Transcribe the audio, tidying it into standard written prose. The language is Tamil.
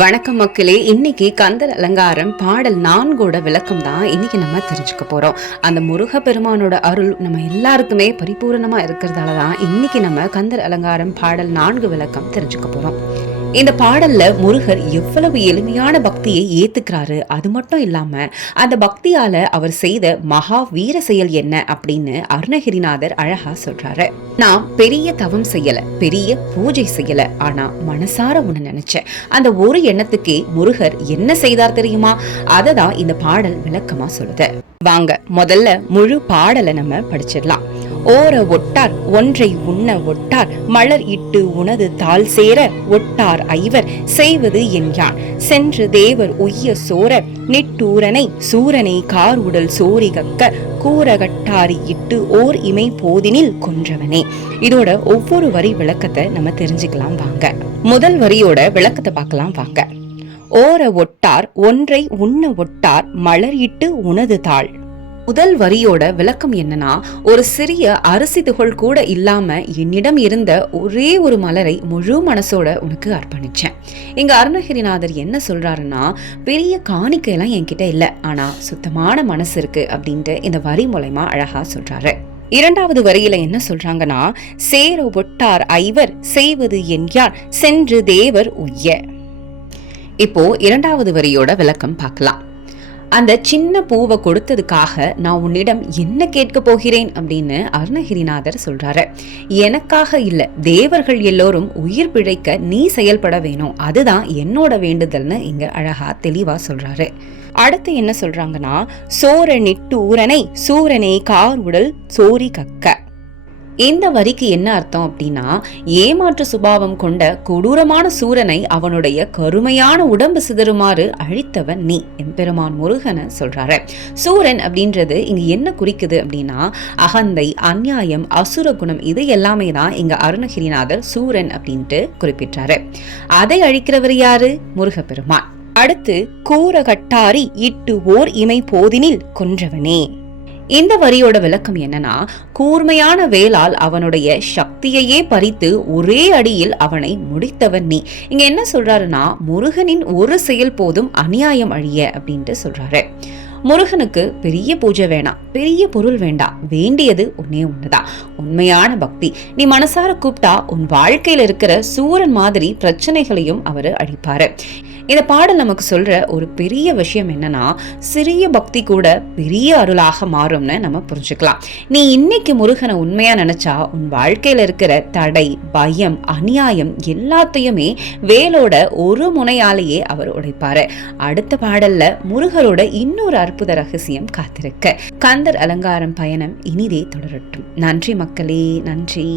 வணக்கம் மக்களே. இன்னைக்கு கந்தர் அலங்காரம் பாடல் 4 விளக்கம் தான் இன்னைக்கு நம்ம தெரிஞ்சுக்க போறோம். அந்த முருகப்பெருமானோட அருள் நம்ம எல்லாருக்குமே பரிபூரணமா இருக்கிறதால தான் இன்னைக்கு நம்ம கந்தர் அலங்காரம் பாடல் 4 விளக்கம் தெரிஞ்சுக்க போறோம். இந்த பாடல்ல முருகர் எவ்வளவு எளிமையான பக்தியை ஏத்துக்கிறாரு. அது மட்டும் இல்லாம அந்த பக்தியால அவர் செய்த மகா வீர செயல் என்ன அப்படின்னு அருணகிரிநாதர் அழகா சொல்றாரு. நான் பெரிய தவம் செய்யல, பெரிய பூஜை செய்யல, ஆனா மனசார உன்னை நினைச்சேன். அந்த ஒரு எண்ணத்துக்கே முருகர் என்ன செய்தார் தெரியுமா? அததான் இந்த பாடல் விளக்கமா சொல்லுது. வாங்க முதல்ல முழு பாடலை நம்ம படிச்சிடலாம். ஓர ஒட்டார் ஒன்றை உண்ண ஒட்டார் மலர் இட்டு உனது தாள் சேர ஒட்டார் ஐவர் செய்வது என்யான் சென்று தேவர் உய்ய சோர நிட்டூரனை சூரனை கார் உடல் சோரி கக்க கூரகட்டாரி இட்டு ஓர் இமை போதினில் கொன்றவனே. இதோட ஒவ்வொரு வரி விளக்கத்தை நம்ம தெரிஞ்சுக்கலாம் வாங்க. முதல் வரியோட விளக்கத்தை பார்க்கலாம் வாங்க. ஓர ஒட்டார் ஒன்றை உண்ண ஒட்டார் மலர் இட்டு உனது தாள். முதல் வரியோட விளக்கம் என்னன்னா, ஒரு சிறிய அரிசி துகள் கூட இல்லாம என்னிடம் இருந்த ஒரே ஒரு மலரை முழு மனசோட உனக்கு அர்ப்பணிச்சேன். இங்க அருணகிரிநாதர் என்ன சொல்றாருன்னா, பெரிய காணிக்கையெல்லாம் என்கிட்ட இல்ல, ஆனா சுத்தமான மனசு இருக்கு அப்படின்ட்டு இந்த வரி மூலமா அழகா சொல்றாரு. இரண்டாவது வரியில என்ன சொல்றாங்கன்னா, சேர ஒட்டார் ஐவர் செய்வது என்யார் சென்று தேவர் உய்ய. இப்போ இரண்டாவது வரியோட விளக்கம் பார்க்கலாம். அந்த சின்ன பூவை கொடுத்ததுக்காக நான் உன்னிடம் என்ன கேட்க போகிறேன் அப்படின்னு அருணகிரிநாதர் சொல்றாரு. எனக்காக இல்ல, தேவர்கள் எல்லோரும் உயிர் பிழைக்க நீ செயல்பட வேணும், அதுதான் என்னோட வேண்டுதல்னு இங்க அழகா தெளிவா சொல்றாரு. அடுத்து என்ன சொல்றாங்கன்னா, சோர நிட்டு ஊரனை சூரனை கார் உடல் சோரி கக்க. இந்த வரிக்கு என்ன அர்த்தம் அப்படின்னா, ஏமாற்று சுபாவம் கொண்ட கொடூரமான சூரனை அவனுடைய கருமையான உடம்பு சிதறுமாறு அழித்தவன் நீ, எம்பெருமான் முருகனை சொல்றாரு. சூரன் அப்படின்றது இங்க என்ன குறிக்குது அப்படின்னா, அகந்தை, அந்நியாயம், அசுர குணம், இது எல்லாமே தான் இங்க அருணகிரிநாதர் சூரன் அப்படின்ட்டு குறிப்பிட்டாரு. அதை அழிக்கிறவர் யாரு? முருகப்பெருமான். அடுத்து கூரகட்டாரி இட்டு ஓர் இமை போதினில் கொன்றவனே. இந்த வரியோட விளக்கம் என்னன்னா, கூர்மையான வேளால் அவனுடைய சக்தியையே பறித்து ஒரே அடியில் அவனை முடித்தவன் நீ. இங்க என்ன சொல்றாருன்னா, முருகனின் ஒரு செயல் போதும் அநியாயம் அழிய அப்படின்ட்டு சொல்றாரு. முருகனுக்கு பெரிய பூஜை வேணாம், பெரிய பொருள் வேண்டாம், வேண்டியது ஒண்ணுதான் உண்மையான பக்தி. நீ மனசார கூப்பிட்டா உன் வாழ்க்கையில இருக்கிற சூரன் மாதிரி பிரச்சனைகளையும் அவரு அழிப்பாரு. இந்த பாடல் நமக்கு சொல்ற ஒரு பெரிய விஷயம் என்னன்னா, சிறிய பக்தி கூட பெரிய அருளாக மாறும்னு நம்ம புரிஞ்சுக்கலாம். நீ இன்னைக்கு முருகனை உண்மையா நினைச்சா உன் வாழ்க்கையில இருக்கிற தடை, பயம், அநியாயம் எல்லாத்தையுமே வேலோட ஒரு முனையாலேயே அவர் உடைப்பாரு. அடுத்த பாடல்ல முருகரோட இன்னொரு அற்புத ரகசியம் காத்திருக்க. கந்தர் அலங்காரம் பயணம் இனிதே தொடரட்டும். நன்றி மக்களே, நன்றி.